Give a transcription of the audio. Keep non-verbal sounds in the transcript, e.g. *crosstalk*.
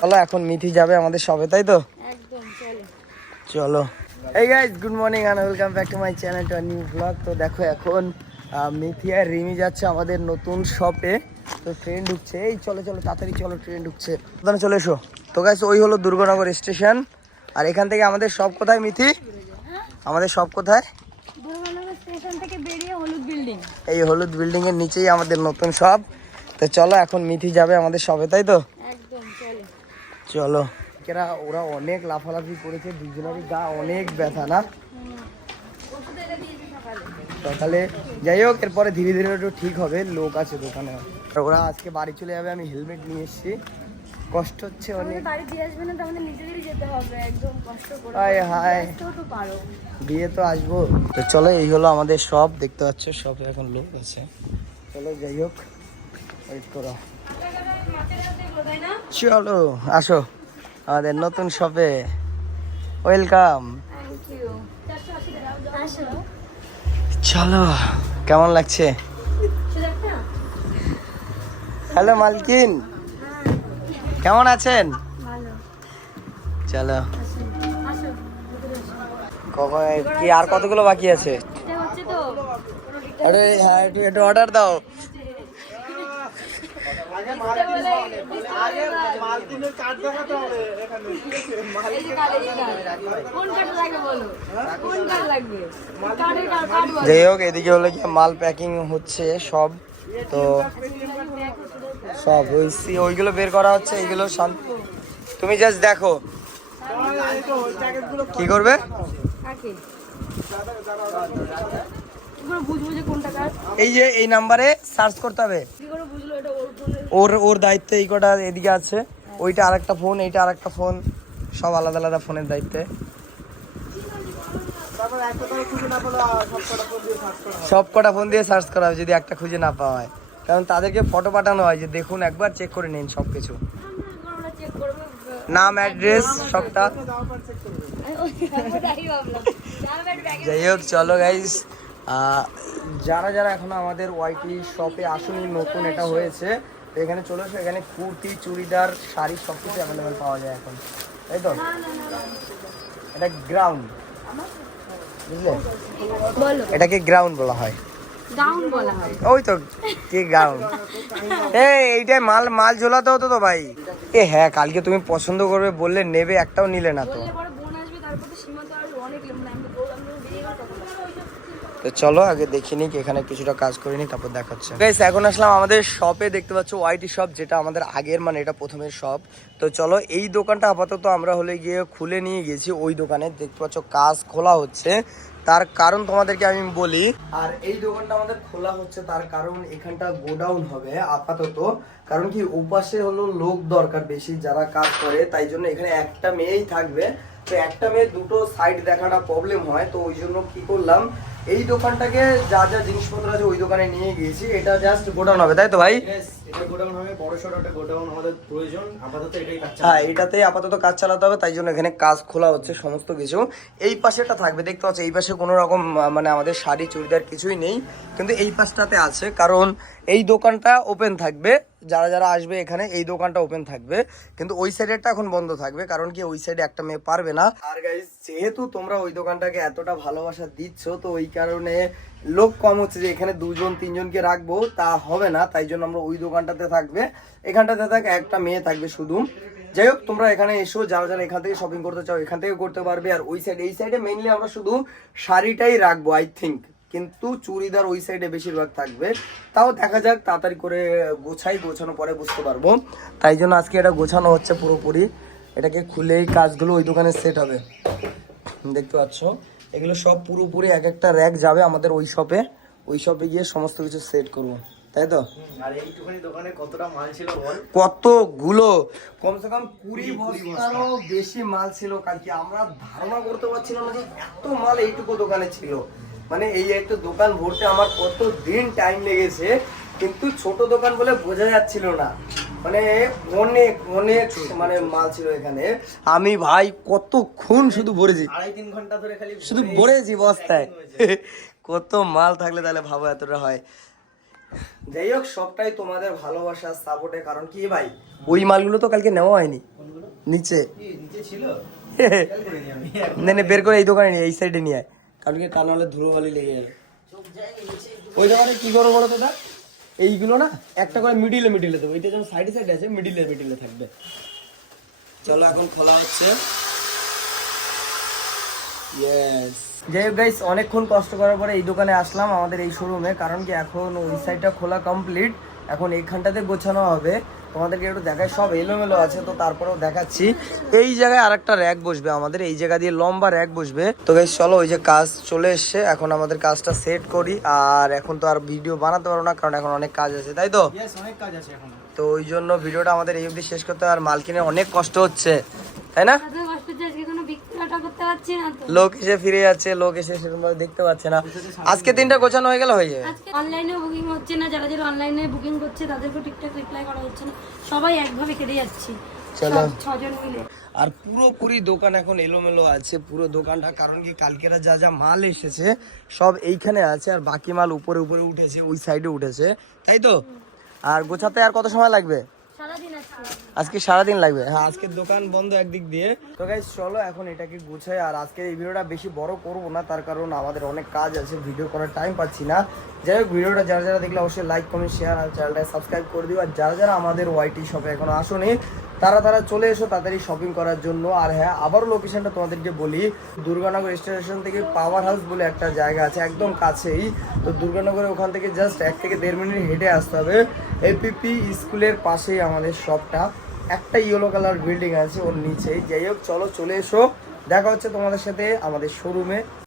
চলো এখন মিথি যাবে আমাদের সবে তাই তো? চলো। চলো। এই guys good morning and welcome back to my channel to new blog তো দেখো এখন মিথি আর রিমি যাচ্ছে আমাদের নতুন শপে তো ট্রেন ঢুকছে। এই চলো চলো তাড়াতাড়ি চলো ট্রেন ঢুকছে। তাহলে চলে এসো। তো গাইজ ওই হলো দুর্গানগর স্টেশন আর এখান থেকে আমাদের সব কোথায় মিথি আমাদের সব কোথায়? দুর্গানগর স্টেশন থেকে বেরিয়ে হলুদ বিল্ডিং এই হলুদ বিল্ডিং এর নিচেই আমাদের নতুন শপ তো চলো এখন মিথি যাবে আমাদের সবে তাই তো? চলো। এরা ওরা অনেক লাফালাফি করেছে দুজনেরই গা অনেক ব্যথা না? সকালে যাই হোক এরপরে ধীরে ধীরে একটু ঠিক হবে লোক আছে দোকানে। ওরা আজকে বাড়ি চলে যাবে আমি হেলমেট নিয়ে এসেছি। কষ্ট হচ্ছে অনেক। বাড়ি দিয়ে আসবে না তো নিজেদেরই যেতে হবে একদম কষ্ট করে। হায় হায়। তো পারো। তো আসব। তো চলো এই হলো আমাদের সব দেখতে পাচ্ছ সবে এখন লোক আছে। চলো যাই হোক। ওয়েট করো। চলো আসো। আমাদের নতুন শপে ওয়েলকাম চলো কেমন লাগছে? হ্যালো মালকিন। কেমন আছেন? চলো। কখন কি আর কতগুলো বাকি আছে? এটা হচ্ছে তো। আরে হ্যাঁ একটু একটু অর্ডার দাও। যাই হোক এদিকে হলো কি মাল প্যাকিং হচ্ছে সব তো সব ওই সি- ওইগুলো বের করা হচ্ছে এইগুলো শান্ত তুমি জাস্ট দেখো। কি করবে? এই যে এই নাম্বারে সার্চ করতে হবে। ওর ওর দায়িত্বে এই কটা এদিকে আছে। ওইটা আরেকটা ফোন এইটা আরেকটা ফোন সব আলাদা আলাদা ফোনের দায়িত্বে। সব কটা ফোন দিয়ে সার্চ করা হবে যদি একটা খুঁজে না পাওয়া হয়। কারণ তাদেরকে ফটো পাঠানো হয় যে, দেখুন একবার চেক করে নিন সব কিছু নাম অ্যাড্রেস সবটা। যাই হোক, চলো গাইস যারা যারা এখনও আমাদের ওয়াইটি শপে আসুনি, নতুন এটা হয়েছে এখানে চলে এসো এখানে কুর্তি চুড়িদার শাড়ি সব কিছু অ্যাভেলেবেল পাওয়া যায় এখন। তাই তো? এটা গ্রাউন্ড বুঝলে? এটাকে গ্রাউন্ড বলা হয়। ওই তো কি গ্রাউন্ড এই এইটাই মাল মাল ঝোলাতে হতো তো ভাই। এ হ্যাঁ কালকে তুমি পছন্দ করবে বললে নেবে একটাও নিলে না তো বললে পরে বোন আসবে তারপর তো সীমান্ত আর অনেক মানে আমি বললাম আমি বেরিয়ে গেল তখন তো চলো, আগে দেখে নিই এখানে কিছুটা কাজ করে নিই তারপর দেখাচ্ছে। গাইস এখন আসলাম আমাদের শপে দেখতে পাচ্ছ ওয়াইটি শপ যেটা আমাদের আগের মানে এটা প্রথমের শপ তো চলো, এই দোকানটা আপাতত আমরা হলে গিয়ে খুলে নিয়ে গেছি ওই দোকানে। দেখতে পাচ্ছ কাজ খোলা হচ্ছে। তার কারণ তোমাদেরকে আমি বলি, আর এই দোকানটা আমাদের খোলা হচ্ছে তার কারণ এখানটা গোডাউন হবে আপাতত। কারণ কি উপাসে হলো লোক দরকার বেশি যারা কাজ করে, তাই জন্য এখানে একটা মেয়েই থাকবে। তো একটা মেয়ে দুটো সাইড দেখাটা প্রবলেম হয়, তো ওই জন্য কি করলাম এই দোকানটাকে যা যা জিনিসপত্র আছে ওই দোকানে নিয়ে গিয়েছি। এটা জাস্ট গোডাউন হবে তাই তো ভাই? এটা গোডাউন হবে বড় সড়ো একটা গোডাউন আমাদের প্রয়োজন। আপাতত এটাই কাজ হ্যাঁ এটাতে আপাতত কাজ চালাতে হবে তাই জন্য এখানে কাজ খোলা হচ্ছে সমস্ত কিছু। এই পাশেটা থাকবে দেখতে পাচ্ছ এই পাশে কোনো রকম মানে আমাদের শাড়ি চুড়িদার কিছুই নেই। কিন্তু এই পাশটাতে আছে কারণ এই দোকানটা ওপেন থাকবে। যারা যারা আসবে এখানে এই দোকানটা ওপেন থাকবে। কিন্তু ওই সাইডেরটা এখন বন্ধ থাকবে, কারণ কি ওই সাইডে একটা মেয়ে পারবে না। আর গাইজ যেহেতু তোমরা ওই দোকানটাকে এতটা ভালোবাসা দিচ্ছ, তো ওই কারণে লোক কম হচ্ছে যে এখানে দুজন, তিনজনকে রাখব, তা হবে না, তাই জন্য আমরা ওই দোকানটাতে থাকবে। এখানটাতে থাক, একটা মেয়ে থাকবে শুধু। যাই হোক, তোমরা এখানে এসো, যারা যারা এখান থেকে শপিং করতে চাও, এখান থেকে করতে পারবে। আর ওই সাইড এই সাইডে মেইনলি আমরা শুধু শাড়িটাই রাখব আই থিঙ্ক কিন্তু চুড়িদার ওই সাইডে বেশিরভাগ থাকবে। তাও দেখা যাক তাড়াতাড়ি করে গোছাই গোছানো পরে বুঝতে পারব। তাই জন্য আজকে এটা গোছানো হচ্ছে পুরোপুরি। এটাকে খুলেই কাজগুলো ওই দোকানে সেট হবে। দেখতে পাচ্ছ? এগুলো সব পুরোপুরি এক একটা র্যাক যাবে আমাদের ওই শপে ওই শপে গিয়ে সমস্ত কিছু সেট করব। তাই তো? আর এইটুখানি দোকানে কতটা মাল ছিল বল? কতগুলো? কমসে কম কুড়ি বস্তারও বেশি মাল ছিল। কালকে আমরা ধারণা করতে পারছিলাম না যে এত মাল এইটুকু দোকানে ছিল। মানে এই একটা দোকান ভরতে আমার কত দিন টাইম লেগেছে কিন্তু ছোট দোকান বলে বোঝা যাচ্ছিল না। মানে অনেক অনেক মানে মাল ছিল এখানে। আমি ভাই কতক্ষণ শুধু ভরেছি। আড়াই তিন ঘণ্টা ধরে খালি শুধু ভরেছি বস্তায়। *laughs* কত মাল থাকলে তাহলে ভাবো এতটা হয়। যাই হোক সবটাই তোমাদের ভালোবাসা সাপোর্টে কারণ। কি ভাই? ওই মালগুলো তো কালকে নেওয়া হয়নি। নিচে। নিচে ছিল? *laughs* নে নে, বের করে এই দোকানে নিয়ে এই সাইডে নিয়ে আয়। কালকে তা নাহলে ধুলোবালি লেগে যাবে ওই দোকানে কি করো বলো তো এইগুলো না একটা করে মিডিলে মিডিলে দেবো। এটা যেমন সাইডে সাইডে আছে মিডিলে মিডিলে থাকবে। চলো এখন খোলা হচ্ছে। যাই হোক গাইস অনেকক্ষণ কষ্ট করার পরে এই দোকানে আসলাম আমাদের এই শোরুমে কারণ কি এখন ওই সাইডটা খোলা কমপ্লিট এখন এইখানটাতে গোছানো হবে। তোমাদেরকে একটু দেখায় সব এলোমেলো আছে তো তারপরেও দেখাচ্ছি। এই জায়গায় আরেকটা র্যাক বসবে আমাদের এই জায়গা দিয়ে লম্বা র্যাক বসবে। তো গাইস চলো ওই যে কাজ চলে এসছে এখন আমাদের কাজটা সেট করি আর এখন তো আর ভিডিও বানাতে পারব না কারণ এখন অনেক কাজ আছে তাই তো? অনেক কাজ আছে এখন। তো ওই জন্য ভিডিওটা আমাদের এই অবধি শেষ করতে আর মালকিনের অনেক কষ্ট হচ্ছে তাই না এত কষ্ট হচ্ছে আজকে কোনো পারছি না তো। লোক এসে ফিরে যাচ্ছে লোক এসে সেরকম ভাবে দেখতে পাচ্ছে না। আজকে তিনটা গোছানো হয়ে গেল হয়ে যাবে আজকে অনলাইনে বুকিং হচ্ছে না যারা যারা অনলাইনে বুকিং করছে তাদেরকে ঠিকঠাক রিপ্লাই করা হচ্ছে না। সবাই একভাবে কেটে যাচ্ছি। চলো। ছজন মিলে। আর পুরোপুরি দোকান এখন এলোমেলো আছে পুরো দোকানটা কারণ কি কালকেরা যা যা মাল এসেছে সব এইখানে আছে আর বাকি মাল উপরে উপরে উঠেছে ওই সাইডে উঠেছে। তাই তো? আর গোছাতে আর কত সময় লাগবে? আজকে আজকে সারাদিন লাগবে। হ্যাঁ আজকে দোকান বন্ধ একদিক দিয়ে। তো গাইজ চলো এখন এটাকে গুছাই। আর আজকে এই ভিডিওটা বেশি বড় করব না তার কারণ আমাদের অনেক কাজ আছে ভিডিও করার টাইম পাচ্ছি না। যাই হোক ভিডিওটা যারা যারা দেখলে অবশ্যই লাইক কমেন্ট শেয়ার আর চ্যানেলটা সাবস্ক্রাইব করে দিও। আর যারা যারা আমাদের ওয়াইটি শপে এখন আসোনি তারা তারা চলে এসো তাড়াতাড়ি শপিং করার জন্য। আর হ্যাঁ আবারও লোকেশনটা তোমাদেরকে বলি, দুর্গানগর স্টেশন থেকে পাওয়ার হাউস বলে একটা জায়গা আছে, একদম কাছেই। তো দুর্গানগরে ওখান থেকে জাস্ট এক থেকে দেড় মিনিট হেঁটে আসতে হবে। এপিপি স্কুলের পাশেই আমাদের শপটা একটা ইয়েলো কালার বিল্ডিং আছে ওর নিচেই। যাই হোক, চলো চলে এসো। দেখা হচ্ছে তোমাদের সাথে আমাদের শোরুমে